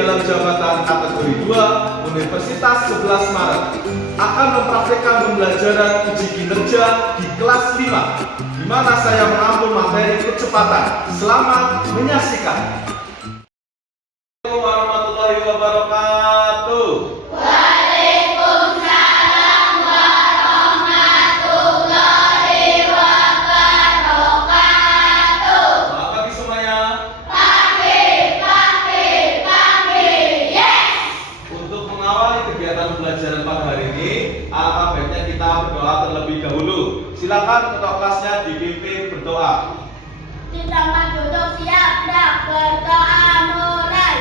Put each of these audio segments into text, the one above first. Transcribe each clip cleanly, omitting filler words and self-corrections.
dalam jabatan kategori 2 Universitas 11 Maret akan mempraktikkan pembelajaran uji kinerja di kelas 5, di mana saya mengambil materi kecepatan. Selamat menyaksikan. Assalamualaikum warahmatullahi wabarakatuh. Waalaikumsalam warahmatullahi wabarakatuh. Selamat pagi semuanya. Pagi, yes. Untuk mengawali kegiatan pembelajaran pada hari ini, alangkah baiknya kita berdoa terlebih dahulu. Silakan ketua kelasnya dipimpin berdoa. Selamat duduk, siap, dah berdoa mulai.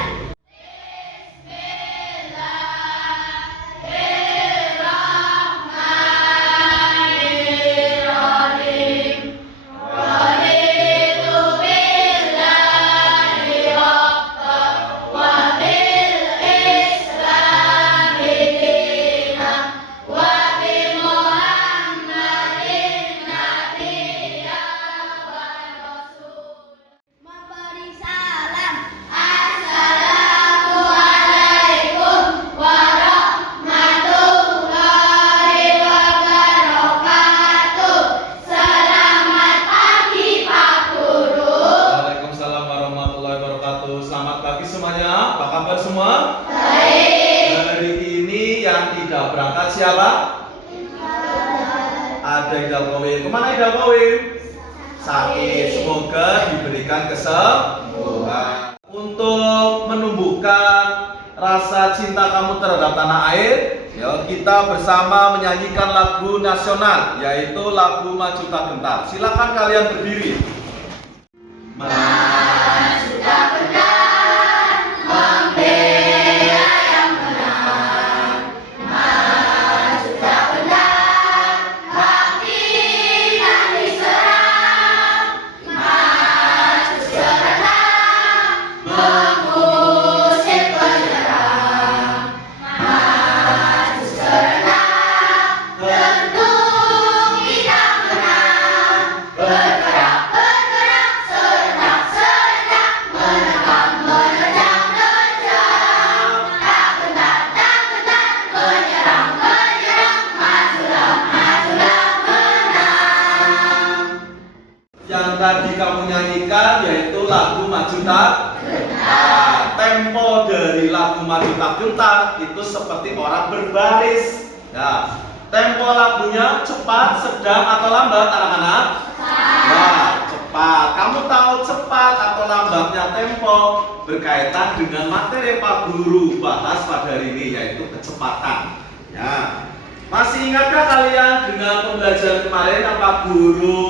Bismillahirrahmanirrahim. Raditu billahi rabban wa bil islami dinan wa bi Muhammadin nabiyyan wa rasul. Memberi salam. Assalamualaikum warahmatullahi wabarakatuh. Selamat pagi Pak Guru. Waalaikumsalam warahmatullahi wabarakatuh. Selamat pagi semuanya. Apa kabar semua? Baik. Hari ini yang tidak berangkat siapa? Ada Idal Kawin. Kemana Idal Kawin? Sakit. Semoga diberikan kesembuhan. Untuk menumbuhkan rasa cinta kamu terhadap tanah air, ya, kita bersama menyanyikan lagu nasional, yaitu lagu Maju Tak Gentar. Silakan kalian berdiri. Maju tak gentar, membela yang benar. Maju tak gentar, hak kita diserang. Maju serentak, mengusir penyerang. Maju serentak, tentu kita menang. Bergerak serentak menerjang, tak gentar, menyerang, majulah menang. Yang tadi kamu nyanyikan yaitu lagu Maju Tak Gentar. Tempo dari lagu Maju Tak Gentar itu seperti orang berbaris. Nah, tempo lagunya cepat, sedang atau lambat anak-anak? Nah, cepat. Kamu tahu cepat atau lambatnya tempo berkaitan dengan materi Pak Guru bahas pada hari ini, yaitu kecepatan. Ya. Masih ingatkah kalian dengan pembelajaran kemarin yang Pak Guru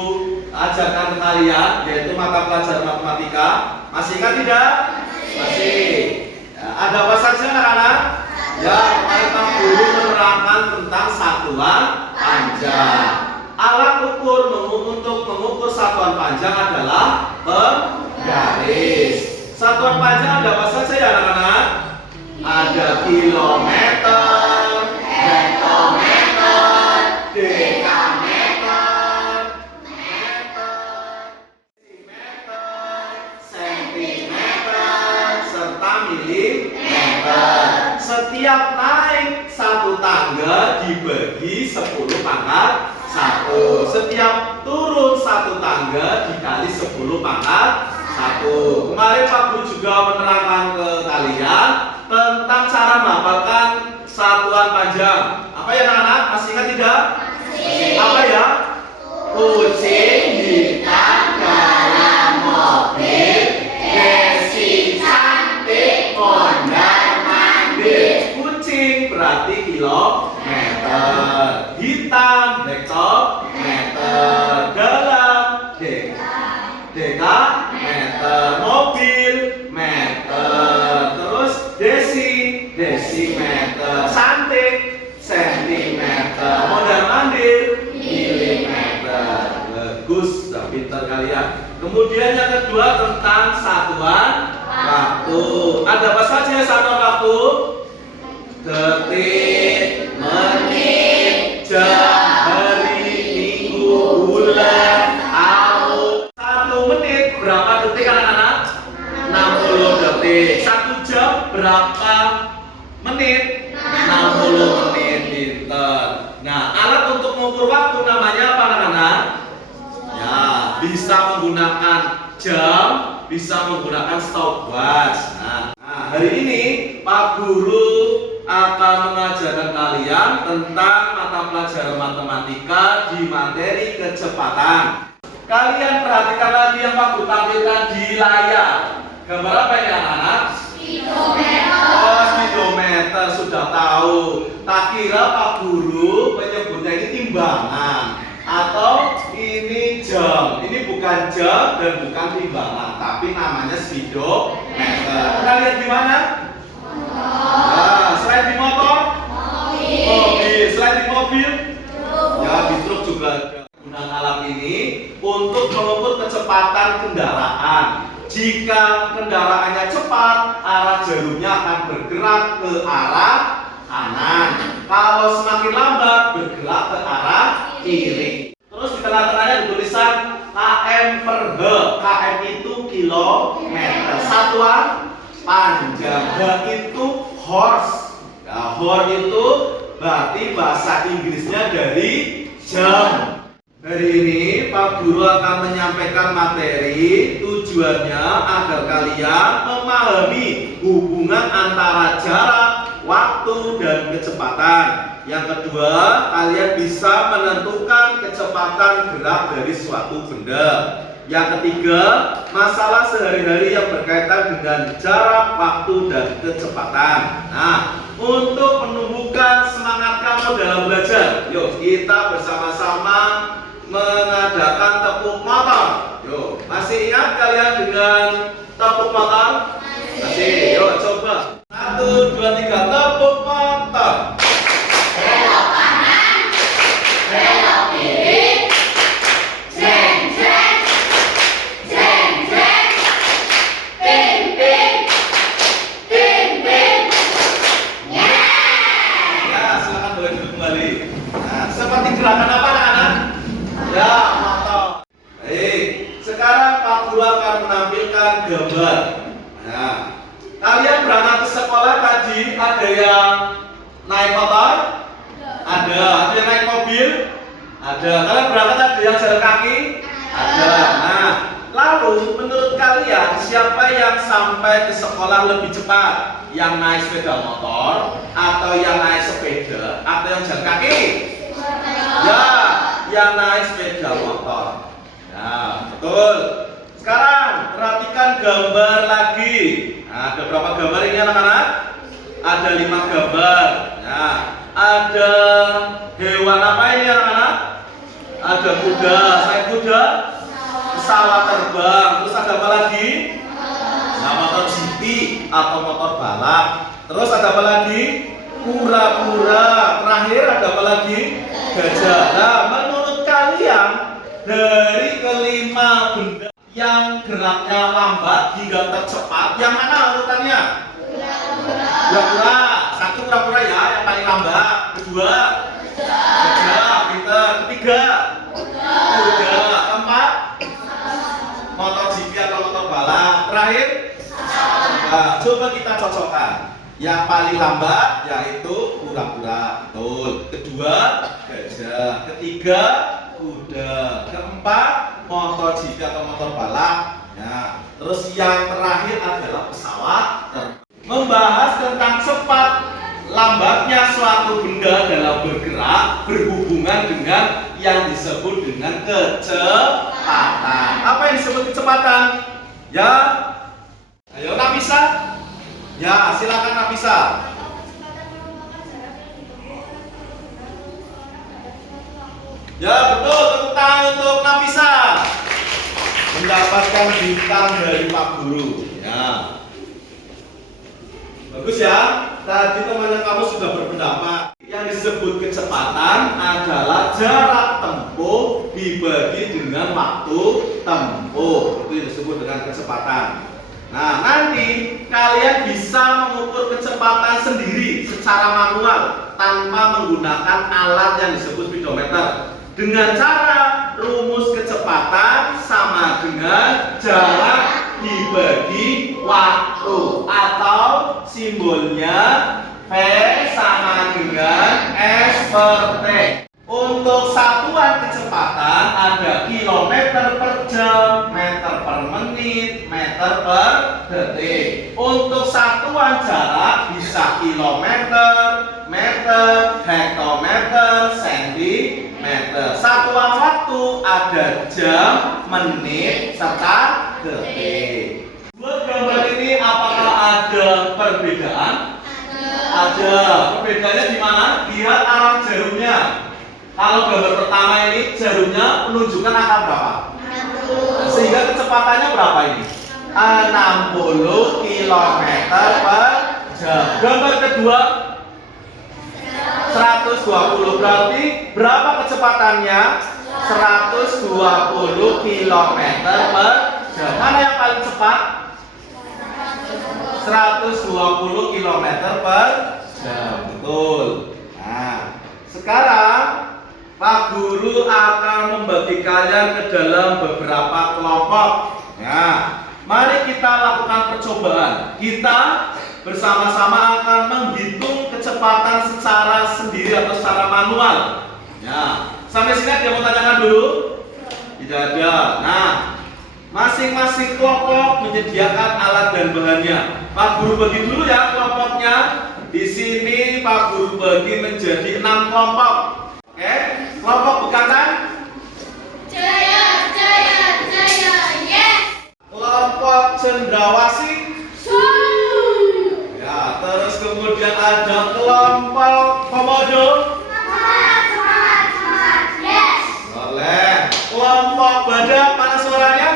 ajarkan ke kalian, yaitu mata pelajaran matematika? Masih ingat tidak? Masih. Ya, ada apa saja anak-anak? Ya, kemarin Pak Guru menerangkan tentang satuan panjang. Alat ukur untuk mengukur satuan panjang adalah penggaris. Satuan panjang ada apa saja ya anak-anak? Ada kilometer, hektometer, dekameter, meter, sentimeter, serta milimeter. Setiap naik satu tangga dibagi 10 pangkat 1. Setiap turun satu tangga dikali 10 pangkat 1. Kemarin Pak Guru juga menerangkan ke kalian tentang cara menghafalkan satuan panjang. Apa ya anak-anak? Masih ingat tidak? Masih. Apa ya? Kucing hitam dalam mobil, Desi cantik mondar mandir. Kucing berarti kilometer, hitam hektometer, dalam dekameter, mobil meter, terus desimeter, cantik sentimeter, mondar mandir milimeter. Bagus, sudah pintar kalian. Kemudian yang kedua tentang satuan waktu. Ada apa saja satuan waktu? Detik, menit, jam, hari, minggu, bulan, tahun. 1 menit berapa detik anak-anak? 60 detik. 1 jam berapa menit? 60 menit, pinter. Nah, alat untuk mengukur waktu namanya apa anak-anak? Ya, bisa menggunakan jam, bisa menggunakan stopwatch. Nah, hari ini Pak Guru akan mengajarkan kalian tentang mata pelajaran matematika di materi kecepatan. Kalian perhatikan lagi yang Pak Guru tampilkan di layar. Gambar apa ini anak-anak? Oh, speedometer, sudah tahu. Tak kira Pak Guru menyebutnya ini timbangan atau ini jam. Ini bukan jam dan bukan timbangan, tapi namanya speedometer. Pernah lihat di mana? Nah, selain di motor? Mobil. Selain di mobil? Ya, di truk juga ada. Gunakan alat ini untuk mengukur kecepatan kendaraan. Jika kendaraannya cepat, arah jarumnya akan bergerak ke arah kanan. Kalau semakin lambat, bergerak ke arah kiri. Terus di tengah-tengahnya ditulisan km/h. Km itu kilometer. Satuan panjang. H itu horse. Nah, horse itu berarti bahasa Inggrisnya dari jam. Hari ini Pak Guru akan menyampaikan materi, tujuannya agar kalian memahami hubungan antara jarak, waktu, dan kecepatan. Yang kedua, kalian bisa menentukan kecepatan gerak dari suatu benda. Yang ketiga, masalah sehari-hari yang berkaitan dengan jarak, waktu, dan kecepatan. Nah, untuk menumbuhkan semangat kamu dalam belajar, yuk kita bersama-sama mengadakan tepuk motor. Yuk, masih ingat kalian dengan tepuk motor? Masih. Yuk coba. 1, 2, 3, tepuk motor. Belok kanan, belok kiri, jreng jreng, jreng jreng, ping ping, ping ping, Ya, silakan boleh duduk kembali. Nah, seperti gerakan apa anak-anak? Ya, motor. Baik, sekarang Pak Guru akan menampilkan gambar. Nah, kalian berangkat ke sekolah tadi, ada yang naik motor? Ada yang naik mobil? Ada. Kalian berangkat ada yang jalan kaki? Ada. Nah, lalu menurut kalian siapa yang sampai ke sekolah lebih cepat? Yang naik sepeda motor, atau yang naik sepeda, atau yang jalan kaki? Ya, yang naik sepeda motor. Nah, betul. Sekarang perhatikan gambar lagi. Nah, ada berapa gambar ini anak-anak? Ada 5 gambar. Nah, ada hewan apa ini anak-anak? Ada kuda. Selain kuda, pesawat terbang. Terus ada apa lagi? Nah, motor GP atau motor balap. Terus ada apa lagi? Kura-kura. Terakhir ada apa lagi? Gajah. Nah, menurut kalian dari kelima benda yang geraknya lambat hingga tercepat, yang mana urutannya? Kura-kura. 1 kura-kura ya, yang paling lambat. Kedua, gajah, pinter. Ketiga, kuda. Keempat, motor GP atau motor balap. Terakhir, nah, coba kita cocokkan. Yang paling lambat yaitu kura-kura, betul. Kedua, gajah. Ketiga, kuda. Keempat, motor GP atau motor balap. Ya. Terus yang terakhir adalah pesawat. Membahas tentang cepat lambatnya suatu benda dalam bergerak berhubungan dengan yang disebut dengan kecepatan. Apa yang disebut kecepatan? Ya, ayo Nafisa. Ya, silakan Nafisa. Ya, betul. Tepuk tangan untuk Nafisa. Mendapatkan bintang dari Pak Guru. Ya. Bagus ya. Tadi teman kamu sudah berpendapat. Yang disebut kecepatan adalah jarak tempuh dibagi dengan waktu tempuh. Itu yang disebut dengan kecepatan. Nah, nanti kalian bisa mengukur kecepatan sendiri secara manual tanpa menggunakan alat yang disebut speedometer. Dengan cara rumus kecepatan sama dengan jarak dibagi waktu atau simbolnya V sama dengan S per T. Untuk satuan kecepatan ada kilometer per jam, meter per menit, meter per detik. Untuk satuan jarak bisa kilometer, meter, hektometer, sentimeter. Satuan waktu ada jam, menit, serta detik. Dua gambar ini apakah ada perbedaan? Ada. Perbedaannya di mana? Lihat arah jarumnya. Kalau gambar pertama ini jarumnya menunjukkan angka berapa? 60. Sehingga kecepatannya berapa ini? 60 km per jam. Gambar kedua 120, berarti berapa kecepatannya? 120 km per jam. Mana yang paling cepat? 120 km per jam. Betul. Nah, sekarang Pak Guru akan membagi kalian ke dalam beberapa kelompok. Nah, mari kita lakukan percobaan. Kita bersama-sama akan menghitung kecepatan secara sendiri atau secara manual. Ya, sampai sini ada yang mau tanyakan dulu? Tidak ada. Nah, masing-masing kelompok menyediakan alat dan bahannya. Pak Guru bagi dulu ya kelompoknya. Di sini Pak Guru bagi menjadi 6 kelompok. Oke, kelompok bekantan. Jaya, jaya, jaya, yes. Kelompok cendrawasih. Ya, terus kemudian ada kelompok komodo. Semangat, semangat, semangat, yes. Boleh. Kelompok badak, mana suaranya?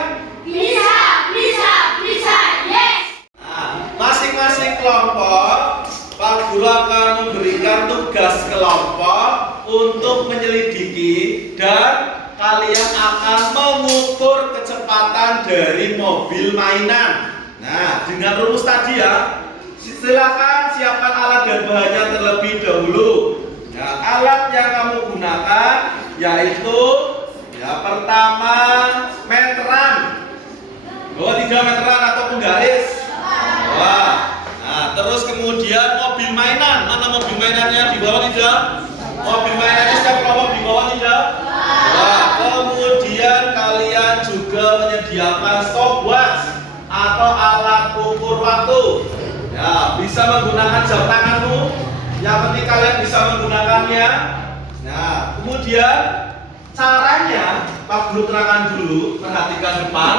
Bisa, bisa, bisa, yes. Nah, masing-masing kelompok Pak Guru akan memberikan tugas kelompok untuk menyelidiki dan kalian akan mengukur kecepatan dari mobil mainan. Nah, dengan rumus tadi ya, silakan siapkan alat dan bahannya terlebih dahulu. Nah, alat yang kamu gunakan yaitu ya pertama meteran. Bawa 3 meteran atau penggaris. Wah. Nah, terus kemudian mobil mainan. Mana mobil mainannya? Di bawah tidak? Mobil mainannya siapa kelompok di bawah tidak? Wah, kemudian kalian juga menyediakan stopwatch atau alat ukur waktu. Ya, bisa menggunakan jam tanganmu. Yang penting kalian bisa menggunakannya. Nah, kemudian caranya Pak Guru terangkan dulu, perhatikan depan.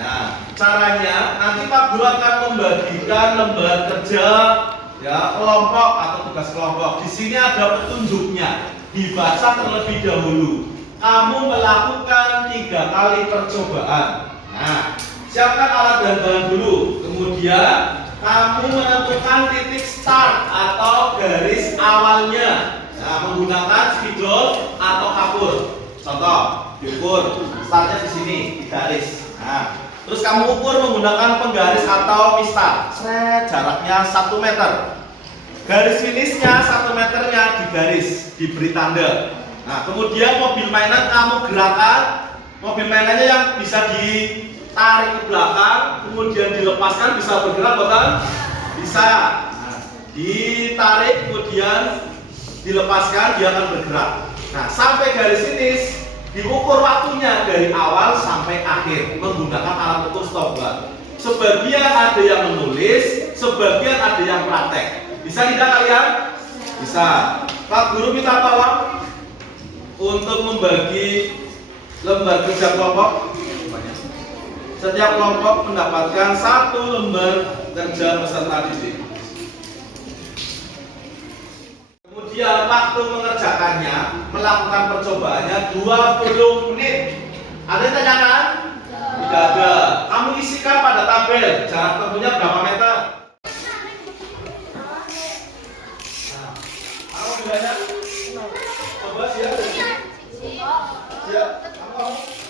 Nah, caranya nanti Pak Guru akan membagikan lembar kerja ya kelompok atau tugas kelompok. Di sini ada petunjuknya. Dibaca terlebih dahulu. Kamu melakukan 3 kali percobaan. Nah, siapkan alat dan bahan dulu. Kemudian kamu menentukan titik start atau garis awalnya. Nah, menggunakan spidol atau kapur. Contoh, diukur startnya di sini, di garis. Nah, terus kamu ukur menggunakan penggaris atau mistar. Jaraknya 1 meter. Garis finishnya 1 meternya digaris, diberi tanda. Nah, kemudian mobil mainan kamu gerakan. Mobil mainannya yang bisa ditarik ke belakang, kemudian dilepaskan, bisa bergerak, betul? Bisa. Nah, ditarik kemudian dilepaskan, dia akan bergerak. Nah, sampai garis finish diukur waktunya dari awal sampai akhir menggunakan alat ukur stopwatch. Sebagian ada yang menulis, sebagian ada yang praktek. Bisa tidak kalian? Bisa. Pak Guru minta tolong untuk membagi lembar kerja kelompok. Setiap kelompok mendapatkan 1 lembar kerja peserta didik. Kemudian waktu mengerjakannya, melakukan percobaannya 20 menit. Ada yang tanyakan? Tidak ada. Kamu isikan pada tabel jarak tempuhnya berapa meter. Nah, kamu bilangnya? Coba siap. Siap. Kamu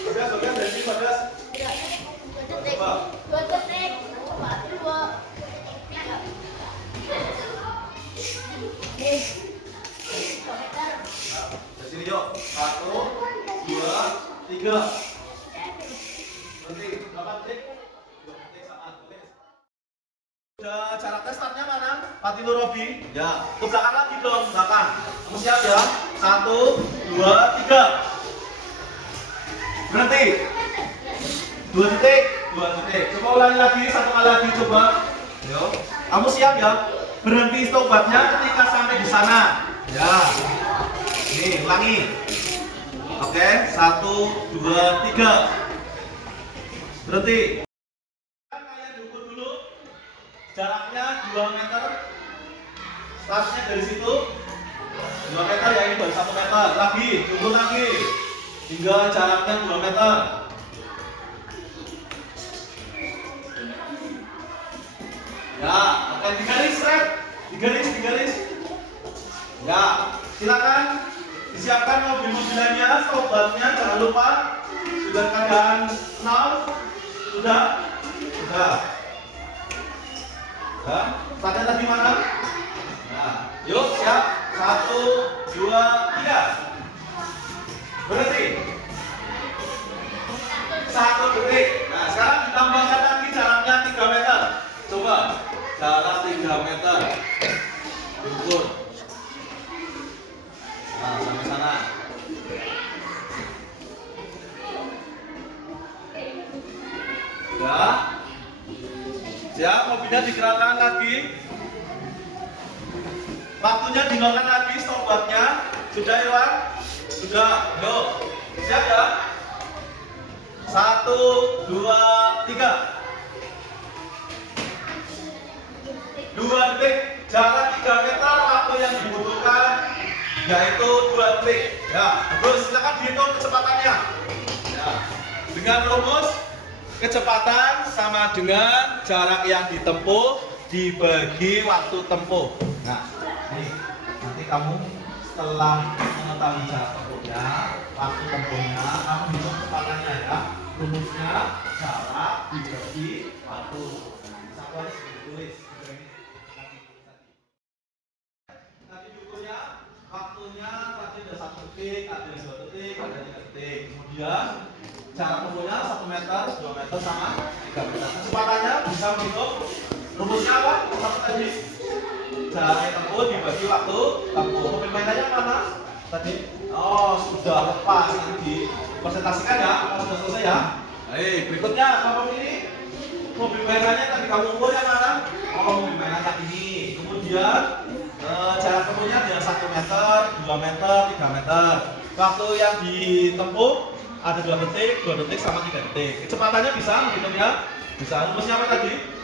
bagas dari sini bagas. Coba. 2 detik. 2, 3. Ke sini yuk. 1, 2, 3. Berhenti. Berapa detik? 2 detik saat tulis. Udah jarak tes startnya mana? Patilu Robi. Ya, ke belakang lagi dong, belakang. Kamu siap ya? 1, 2, 3. Berhenti. 2 detik, 2 detik. Coba ulangi lagi, satu kali lagi coba. Yo. Kamu siap ya? Berhenti stopwatchnya ketika sampai di sana. Ya. Nih, ulangi. Oke, 1, 2, 3. Berhenti. Kalian ukur dulu. Jaraknya 2 meter. Startnya dari situ 2 meter ya, ini baru 1 meter. Lagi, ukur lagi. Hingga jaraknya 2 meter. Ya, akan digaris, Rep. Digaris. Ya, silakan disiapkan mobil-mobilannya, stopwatchnya, jangan lupa. Sudah keadaan 0. Sudah. Ya, startnya tadi mana? Nah, yuk siap. 1, 2, 3. Berhenti. 1 detik. Nah, sekarang ditambahkan lagi jaraknya 3 meter. Coba, jarak 3 meter. Ukur. Nah, sampai sana. Ya. Siap, mobilnya digerakkan lagi. Waktunya dinolkan lagi, stopwatchnya. Sudah, Iwan? Sudah. Yuk. Siap ya? 1, 2, 3. 2 detik. Jarak 3 meter. Waktu yang dibutuhkan yaitu 2 detik. Ya, terus silakan dihitung kecepatannya. Ya. Dengan rumus kecepatan sama dengan jarak yang ditempuh dibagi waktu tempuh. Nah, nih, nanti kamu setelah mengetahui jarak tempuhnya, waktu tempuhnya, kamu hitung kecepatannya ya. Rumusnya jarak dibagi waktu. Nah, satu aja ditulis. Nanti diukurnya, waktunya tadi ada 1 detik, ada 2 detik, ada 3 detik. Kemudian jarak tempuhnya 1 meter, 2 meter sama 3 meter. Kecepatannya bisa menghitung. Rumusnya apa? Apa tadi? Jarak tempuh dibagi waktu tempuh. Mobil mainannya mana? Tadi? Oh, sudah lepas. Nanti dipresentasikan ya. Kalau sudah selesai ya. Baik, berikutnya apa ini? Mobil mainannya tadi kamu ukur yang mana? Oh, mobil mainan yang ini. Kemudian jarak tempuhnya dengan 1 meter, 2 meter, 3 meter. Waktu yang ditempuh ada 2 detik, 2 detik sama 3 detik. Kecepatannya bisa menghitung ya? Bisa. Rumusnya apa tadi?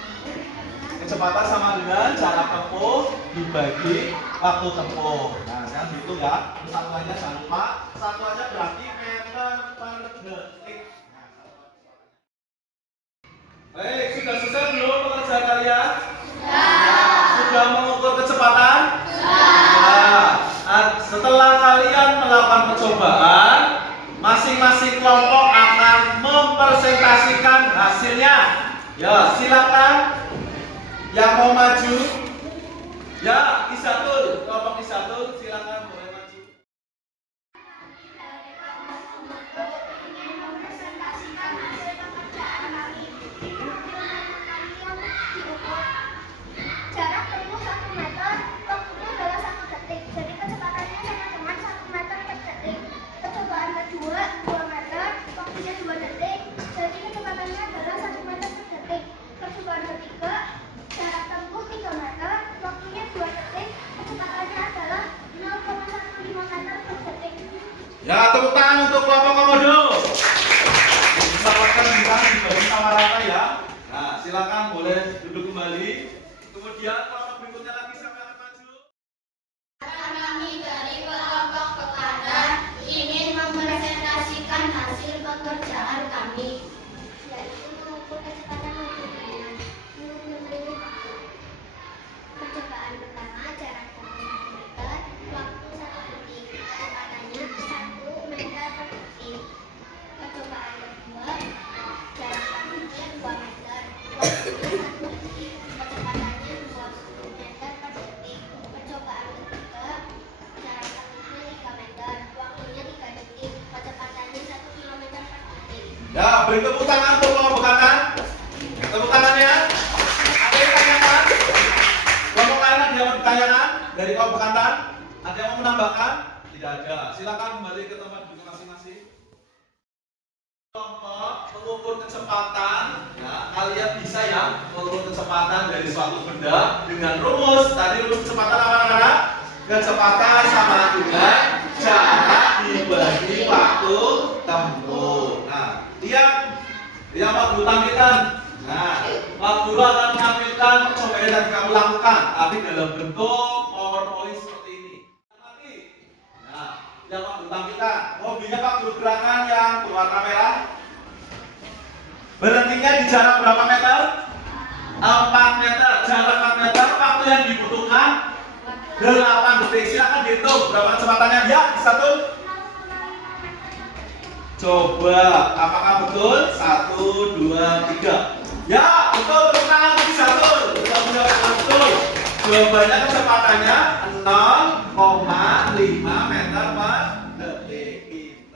Kecepatan sama dengan jarak tempuh dibagi waktu tempuh. Nah, sekarang dihitung ya. Satuannya jangan lupa. Satuannya berarti meter per detik. Baik, sudah selesai belum pekerjaan kalian? Sudah mengukur kecepatan? Nah, setelah kalian melakukan percobaan, masing-masing kelompok akan mempresentasikan hasilnya. Ya, silakan. Yang mau maju, ya, Isatul, kelompok Isatul, silakan boleh maju. Ingin mempresentasikan hasil pekerjaan kami. Jarak tempuh 1 meter, waktunya adalah 1 detik. Jadi kecepatannya sama dengan 1 meter per detik. Percobaan kedua 2 meter, waktunya 2 detik. Jadi kecepatannya adalah 1 meter per detik. Percobaan ketiga jarak tempuh 3 meter, waktunya 2 detik, kecepatannya adalah 0,15 meter per detik. Ya, tepuk tangan untuk kelompok komodo. Disalurkan bintang di bawah sama rata ya. Nah, silakan boleh duduk kembali. Kemudian kelompok berikutnya lagi siapa yang maju? Kami dari kelompok Pekadan ingin mempresentasikan hasil pekerjaan kami, yaitu mengukur kecepatan mobil mainan. Percobaan pertama jarak tempuh 1 meter, waktu 1 detik, kecepatannya 1 meter per detik. Percobaan kedua jarak tempuhnya 2 meter, waktunya 1 detik, kecepatannya 20 meter per detik. Percobaan ketiga jarak tempuhnya 3 meter, waktunya 3 detik, kecepatannya 1 kilometer per detik. Ya, beri tepuk tangan untuk kelompok kanan. Tepuk tangannya. Ada yang tanyakan? Kelompok kanan ada yang mau ditanyakan dari kaum bekantan? Ada yang mau menambahkan? Tidak ada. Silakan kembali ke tempat duduk masing-masing. Contoh mengukur kecepatan, ya, kalian bisa ya mengukur kecepatan dari suatu benda dengan rumus. Tadi rumus kecepatan apa anak-anak? Kecepatan sama dengan jarak dibagi waktu tempuh. Nah, dia Pak Guru tampilkan. Nah, Pak Guru akan menampilkan percobaan yang kamu lakukan, tapi dalam bentuk PowerPoint seperti ini. Nah, yang Pak Guru tampilkan, mobilnya Pak Guru gerakan yang berwarna merah. Berhentinya di jarak berapa meter? 4 meter. Jarak 4 meter, waktu yang dibutuhkan 8 detik. Silakan dihitung berapa kecepatannya. Ya, 1. Coba, apakah betul? 1, 2, 3. Ya, betul. Tepuk tangan bagi 1. Betul. Jawabannya kecepatannya 0,5 meter per detik.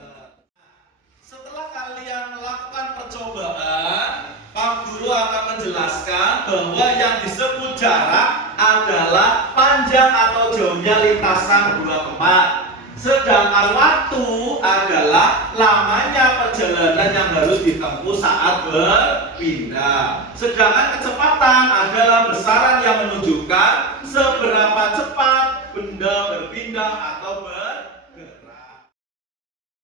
Setelah kalian melakukan percobaan, Pak Guru akan menjelaskan bahwa yang disebut jarak adalah panjang atau jauhnya lintasan dua tempat. Sedangkan waktu adalah lamanya perjalanan yang harus ditempuh saat berpindah. Sedangkan kecepatan adalah besaran yang menunjukkan seberapa cepat benda berpindah atau bergerak.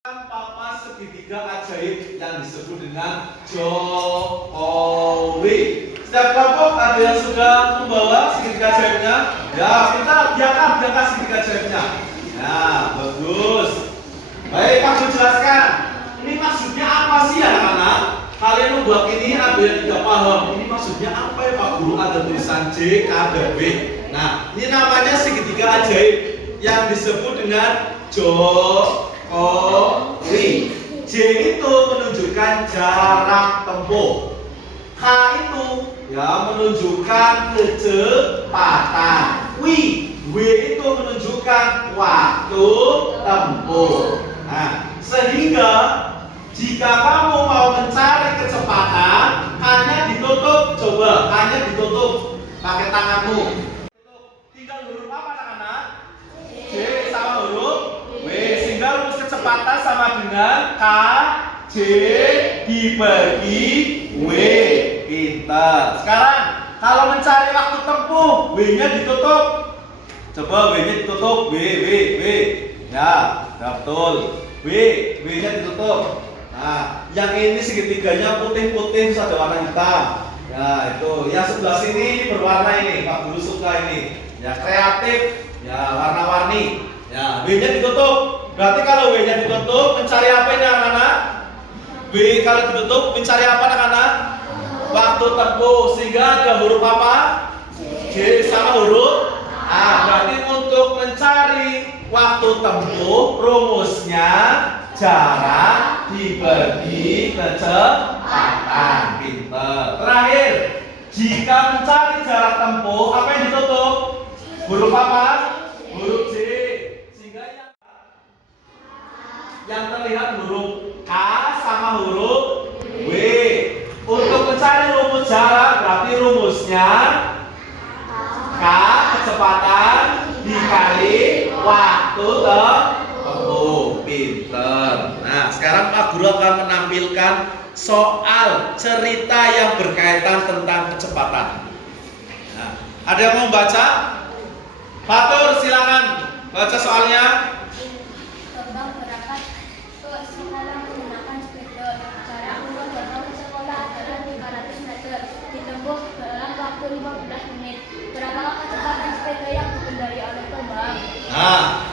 Papan segitiga ajaib yang disebut dengan Jokowi. Setiap kelompok ada yang sudah membawa segitiga ajaibnya. Ya, kita biarkan segitiga ajaibnya. Nah, bagus. Baik, Pak Guru jelaskan. Ini maksudnya apa sih anak-anak? Kalian membuat ini ada yang tidak paham. Ini maksudnya apa ya Pak Guru? Ada tulisan J, K, dan B. Nah, ini namanya segitiga ajaib yang disebut dengan Jokowi. J itu menunjukkan jarak tempuh. K itu ya menunjukkan kecepatan. W itu menunjukkan waktu tempuh. Nah, sehingga jika kamu mau mencari kecepatan, hanya ditutup, coba, hanya ditutup pakai tanganmu. Tinggal huruf apa anak-anak? J sama huruf W, sehingga rumus kecepatan sama dengan K J dibagi W. Pintar. Sekarang kalau mencari waktu tempuh, W-nya ditutup. Coba W-nya ditutup, W. Ya, betul. W-nya ditutup. Nah, yang ini segitiganya putih-putih ada warna hitam. Ya, itu. Yang sebelah sini berwarna ini, Pak Guru suka ini. Ya, kreatif. Ya, warna-warni. Ya, W-nya ditutup. Berarti kalau W-nya ditutup, mencari apa ini anak-anak? W kalau ditutup, mencari apa anak-anak? Waktu tempuh. Sehingga ada huruf apa? J sama huruf A. Berarti untuk mencari waktu tempuh, rumusnya jarak dibagi kecepatan. Pinter. Terakhir, jika mencari jarak tempuh, apa yang ditutup? Huruf apa? Huruf J. Sehingga yang terlihat huruf K sama huruf W. Untuk mencari rumus jarak, berarti rumusnya K kecepatan dikali waktu tempuh. Pinter. Nah, sekarang Pak Guru akan menampilkan soal cerita yang berkaitan tentang kecepatan. Nah, ada yang mau baca? Fatur, silakan baca soalnya. Terbang berangkat ke sekolah menggunakan sepeda. Jarak rumah Bapak ke sekolah adalah 300 meter. Ditempuh dalam waktu 15 menit. Berapakah kecepatan sepeda yang dikendari oleh Terbang? Nah,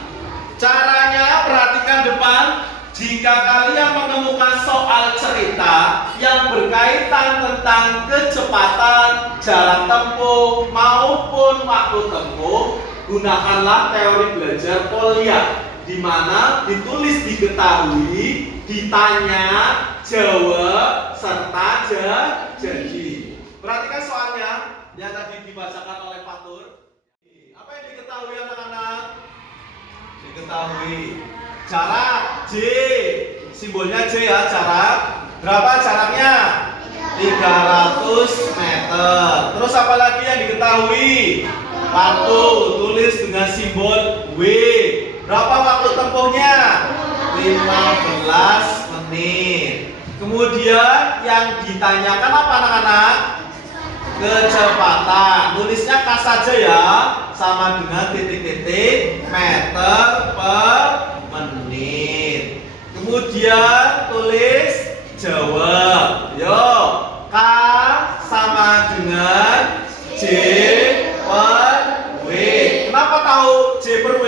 caranya perhatikan depan. Jika kalian menemukan soal cerita yang berkaitan tentang kecepatan, jarak tempuh maupun waktu tempuh, gunakanlah teori belajar Polya, di mana ditulis diketahui, ditanya, jawab, serta jadi. Perhatikan soalnya yang tadi dibacakan oleh Fatur. Apa yang diketahui anak-anak? Diketahui jarak J, simbolnya J ya, jarak. Berapa jaraknya? 300 meter. Terus apa lagi yang diketahui? Waktu tulis dengan simbol W. Berapa waktu tempuhnya? 15 menit. Kemudian yang ditanyakan apa anak-anak? Kecepatan. Nulisnya K saja ya, sama dengan titik-titik meter per menit. Kemudian tulis jawab. Yo, K sama dengan J per W. Kenapa tahu J per W?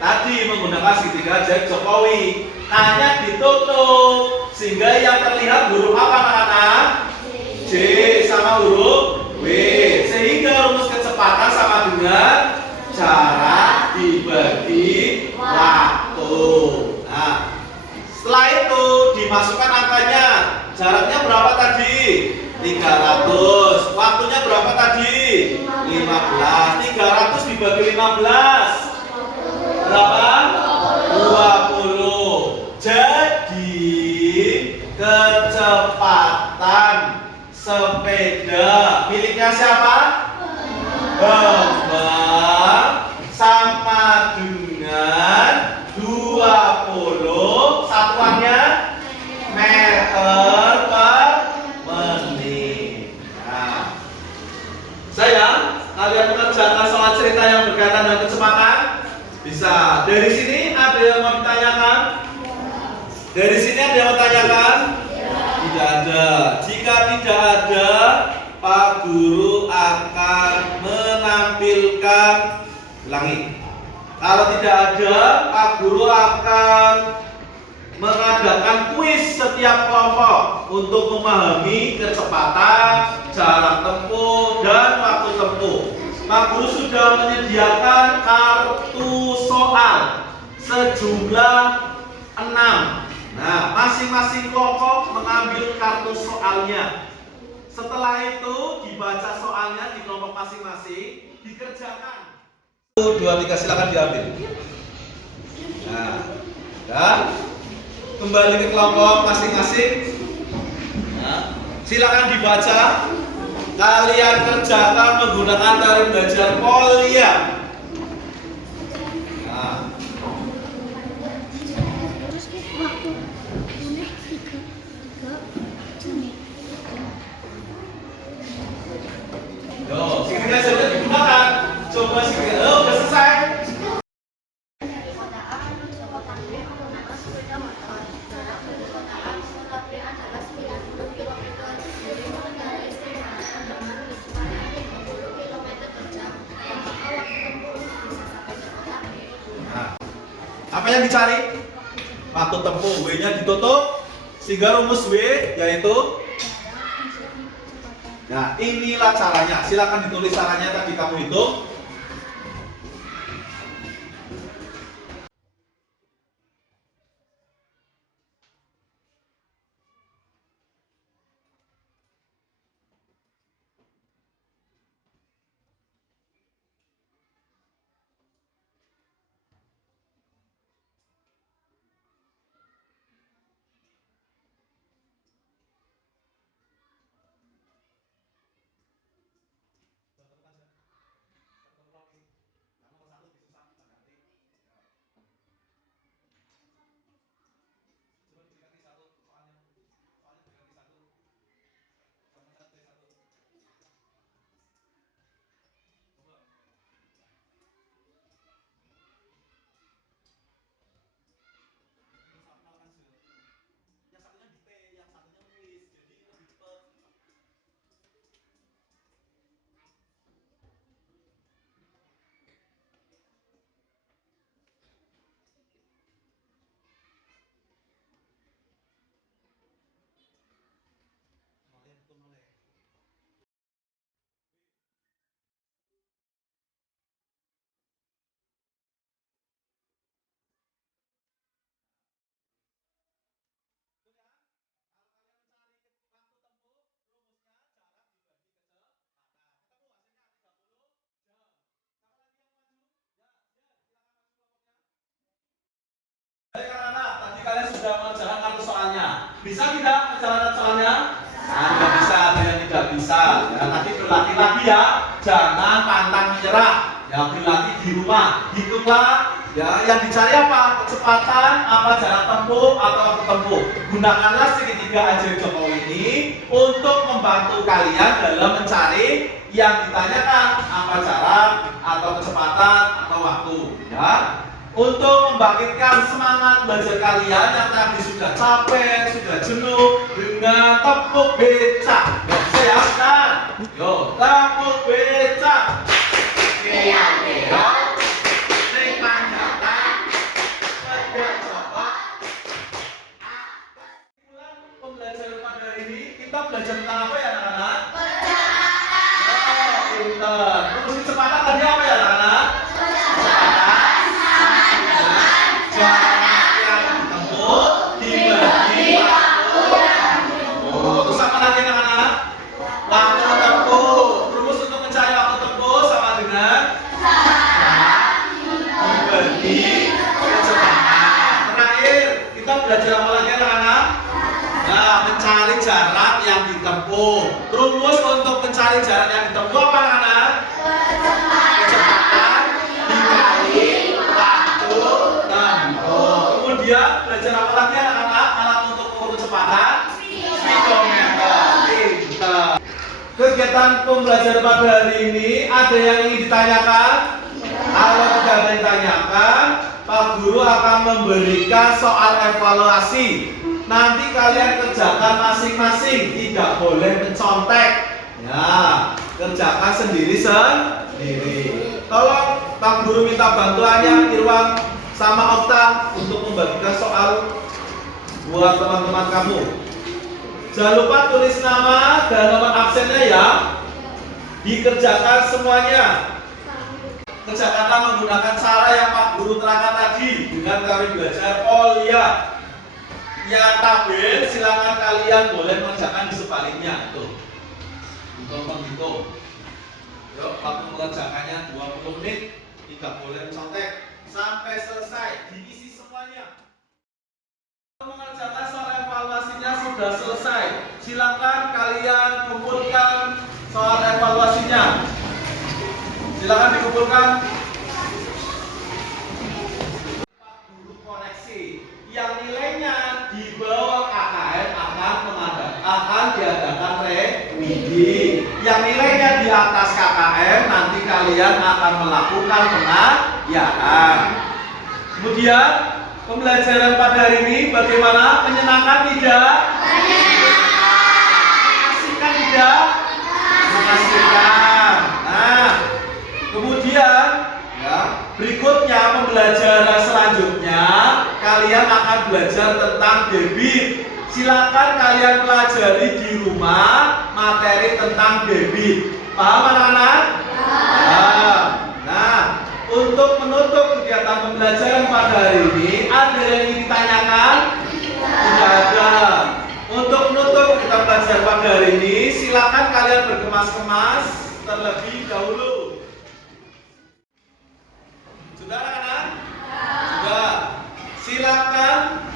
Tadi menggunakan segitiga jari Jokowi. K-nya ditutup sehingga yang terlihat huruf apa anak-anak? J sama huruf W. Sehingga rumus kecepatan sama dengan jarak dibagi waktu. Nah, setelah itu dimasukkan angkanya. Jaraknya berapa tadi? 300. Waktunya berapa tadi? 15. 300 dibagi 15. Berapa? 20. Jadi kecepatan sepeda miliknya siapa? Bambang sama dengan 20 satuannya meter per menit. Nah, sayang, kalian mengerjakan soal cerita yang berkaitan dengan kecepatan? Bisa. Dari sini ada yang mau ditanyakan? Dari sini ada yang mau ditanyakan? Tidak ada. Jika tidak ada, Pak Guru akan menampilkan, ulangi. Kalau tidak ada, Pak Guru akan mengadakan kuis setiap kelompok untuk memahami kecepatan, jarak tempuh, dan waktu tempuh. Pak Guru sudah menyediakan kartu soal sejumlah 6. Nah, masing-masing kelompok mengambil kartu soalnya. Setelah itu dibaca soalnya di kelompok masing-masing, dikerjakan. 1, 2, 3 silakan diambil. Nah, dan kembali ke kelompok masing-masing. Nah, silakan dibaca. Kalian kerjakan menggunakan tarif belajar Polia. Nah, yo, segitiga sudah digunakan. Coba segitiga. Oh, udah selesai. Apa yang dicari? Waktu tempuh. W-nya ditutup sehingga rumus W yaitu. Nah, inilah caranya. Silakan ditulis caranya tadi kamu hitung. Baik anak-anak, tadi kalian sudah mengerjakan kartu soalnya. Bisa tidak mengerjakan soalnya? Nah, tidak bisa, ada yang tidak bisa. Ya, nanti berlatih lagi ya. Jangan pantang menyerah. Ya. Ya, berlatih di rumah. Hitunglah ya, yang dicari apa? Kecepatan, apa jarak tempuh atau waktu tempuh. Gunakanlah segitiga ajaib Jokowi ini untuk membantu kalian dalam mencari yang ditanyakan, apa jarak atau kecepatan atau waktu. Ya. Untuk membangkitkan semangat belajar kalian yang tadi sudah capek, sudah jenuh dengan tepuk becak. Ya, bisa ya, Ustaz? Yo, tepuk becak. Keong-keong, sing panjatan, pedang cokok. Pembelajaran pada hari ini kita belajar tentang apa ya anak-anak? Oh, pintar. Terus kecepatan tadi apa ya anak-anak? Jarak yang ditempuh dibagi waktu yang ditempuh. Terus apa lagi anak-anak? Waktu tempuh. Rumus untuk mencari waktu tempuh sama dengan dibagi kecepatan. Terakhir, kita belajar apa lagi anak-anak? Nah, mencari jarak yang ditempuh. Rumus untuk mencari jarak yang ditempuh apa anak-anak? Kecepatan dikali waktu tempuh. Kemudian belajar apa lagi anak-anak? Alat untuk ukur kecepatan? Speedometer. Pintar. Kegiatan pembelajaran pada hari ini ada yang ingin ditanyakan? Kalau tidak ada yang ditanyakan, Pak Guru akan memberikan soal evaluasi. Nanti kalian kerjakan masing-masing, tidak boleh mencontek. Ya, kerjakan sendiri-sendiri. Tolong Pak Guru minta bantuannya Irwan sama Okta untuk membagikan soal buat teman-teman kamu. Jangan lupa tulis nama dan nomor absennya ya. Dikerjakan semuanya. Kerjakanlah menggunakan cara yang Pak Guru terangkan tadi dengan kami belajar Olia. Yang tabel silakan kalian boleh mengerjakan di sebaliknya tuh. Untuk menghitung. Yuk, waktu mengerjakannya 20 menit, tidak boleh mencontek sampai selesai, diisi semuanya. Mengerjakan soal evaluasinya sudah selesai. Silakan kalian kumpulkan soal evaluasinya. Silakan dikumpulkan. Pak Guru koreksi. Yang nilainya di bawah KKM akan diadakan revisi. Yang nilainya di atas KKM nanti kalian akan melakukan pengajaran. Kemudian pembelajaran pada hari ini bagaimana? Menyenangkan tidak? Mengasihkan tidak? Mengasihkan. Nah, kemudian ya, berikutnya pembelajaran selanjutnya kalian akan belajar tentang debit. Silakan kalian pelajari di rumah materi tentang debit. Paham anak-anak? Nah, untuk menutup kegiatan pembelajaran pada hari ini, ada yang ingin ditanyakan? Tidak ada. Untuk menutup kegiatan pembelajaran pada hari ini, silakan kalian berkemas-kemas terlebih dahulu. Sudah anak-anak? Sudah. Silakan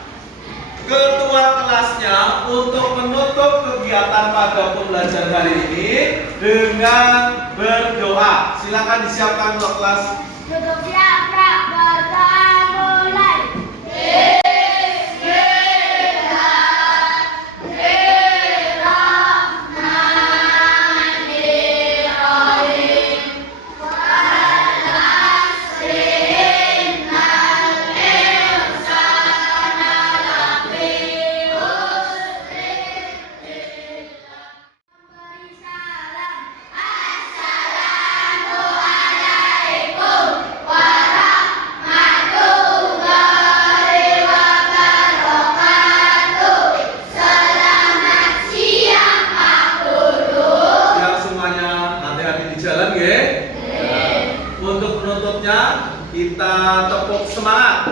ketua kelasnya untuk menutup kegiatan pada pembelajaran hari ini dengan berdoa. Silakan disiapkan ketua kelas. Duduk siap, berdoa mulai. Untuk penutupnya kita tepuk semangat,